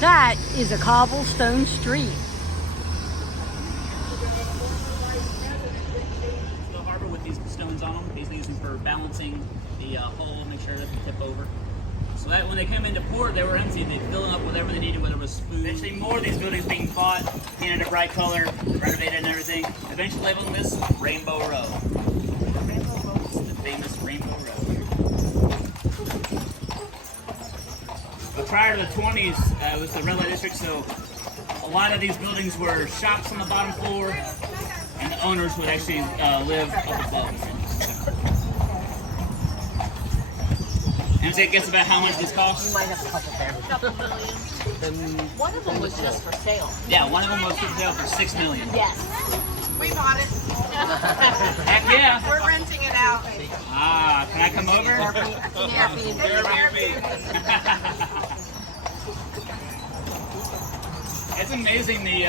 That is a cobblestone street. The harbor with these stones on them, basically using for balancing the hull, make sure it doesn't tip over. So that when they come into port, they were empty. They'd fill them up with whatever they needed, whether it was food. Eventually, more of these buildings being bought, painted a bright color, renovated and everything. Eventually, labeling this Rainbow Row. The famous Rainbow Row. But prior to the 20s, it was the red light district, so a lot of these buildings were shops on the bottom floor, and the owners would actually live up above. And so guess about how much this cost? You might have a couple there. A couple million. One of them was just for sale. Yeah, one of them was for sale for $6 million. Yes. We bought it. Heck yeah. We're renting it out. Ah, can I come over? It's amazing the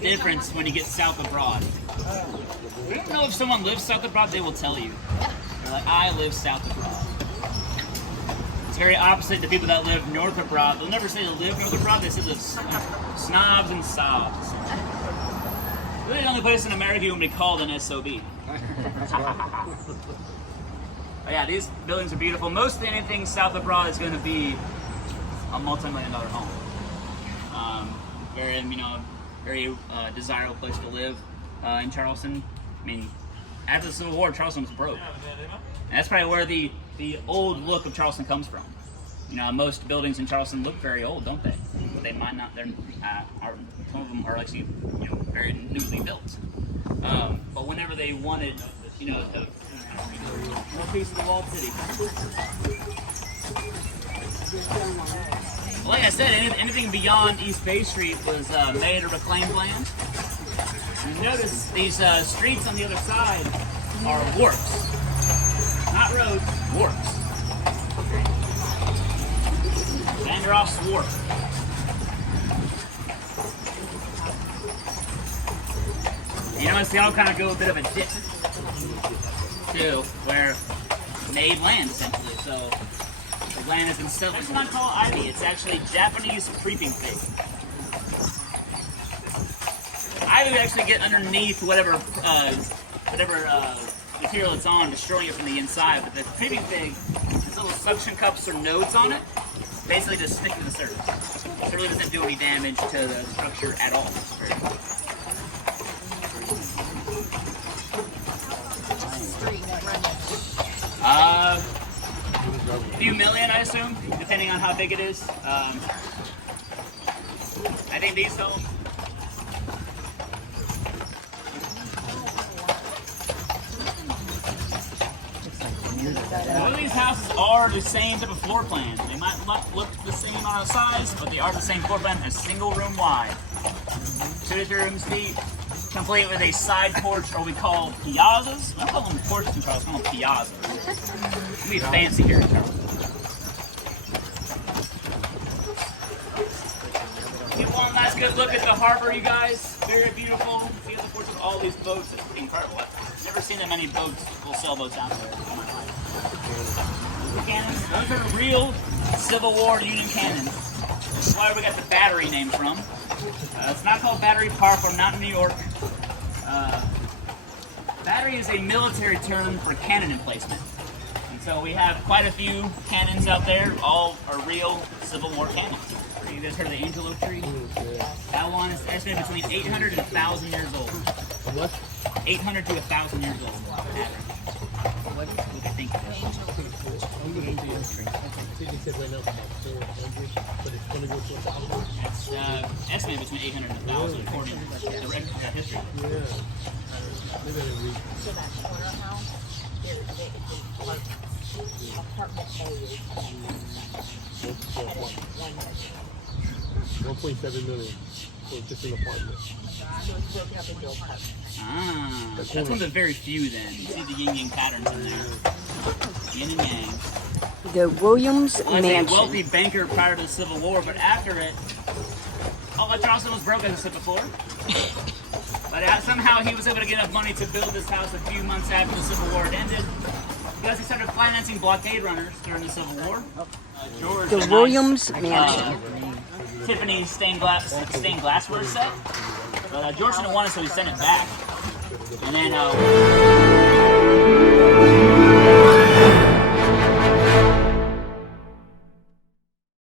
difference when you get south abroad. I don't know if someone lives south abroad, they will tell you. They're like, I live south abroad. It's very opposite to people that live north abroad. They'll never say they live north abroad, they say live snobs and sobs. Really the only place in America you can be called an SOB. But yeah, these buildings are beautiful. Mostly anything south abroad is going to be a multi-million-dollar home. Very desirable place to live in Charleston. I mean, after the Civil War, Charleston was broke. And that's probably where the old look of Charleston comes from. You know, most buildings in Charleston look very old, don't they? But they might not. Some of them are actually, very newly built. But whenever they wanted, to have more piece of the walled city. Well, like I said, anything beyond East Bay Street was made or reclaimed land. You notice these streets on the other side are wharfs. Not roads, wharfs. Vanderhoff's Wharf. You notice they all kind of go a bit of a dip, too, where made land, essentially. So the land has been settled. It's not called ivy, it's actually Japanese creeping fig. Ivy would actually get underneath whatever material it's on, destroying it from the inside. But the creeping fig has little suction cups or nodes on it, basically just stick to the surface. So it really doesn't do any damage to the structure at all. A few million, I assume, depending on how big it is. I think these homes. All of these houses are the same type of floor plan. They might not look the same on the size, but they are the same floor plan, a single room wide. 2 to 3 rooms deep, complete with a side porch, or we call piazzas. I don't call them porches in Charleston, I call them piazzas. We fancy here in Charleston. Get one last good look at the harbor, you guys. Very beautiful. See the porch with all these boats. It's incredible. I've never seen that many boats, full sailboats out there in my life. Cannons. Those are real Civil War Union cannons. That's where we got the battery name from. It's not called Battery Park or not in New York. Battery is a military term for cannon emplacement. And so we have quite a few cannons out there. All are real Civil War cannons. You guys heard of the Angelo tree? That one is estimated between 800 and 1,000 years old. What? 800 to 1,000 years old. What do you think it is? That's estimated between 800 and 1,000 according to the record of history. So that corner house, apartment A is 1.7 million for just an apartment. so it's broken up into apartments. Ah, that's one of the very few then. You see the yin-yang patterns in there. Yin and yang. The Williams Well, a Mansion. wealthy banker prior to the Civil War, but after it, Charleston was broke, as I said before. But somehow he was able to get enough money to build this house a few months after the Civil War had ended. because they started financing blockade runners during the Civil War. George, The a nice, Williams Mansion. Tiffany stained glassware set. But George didn't want it, so he sent it back. And then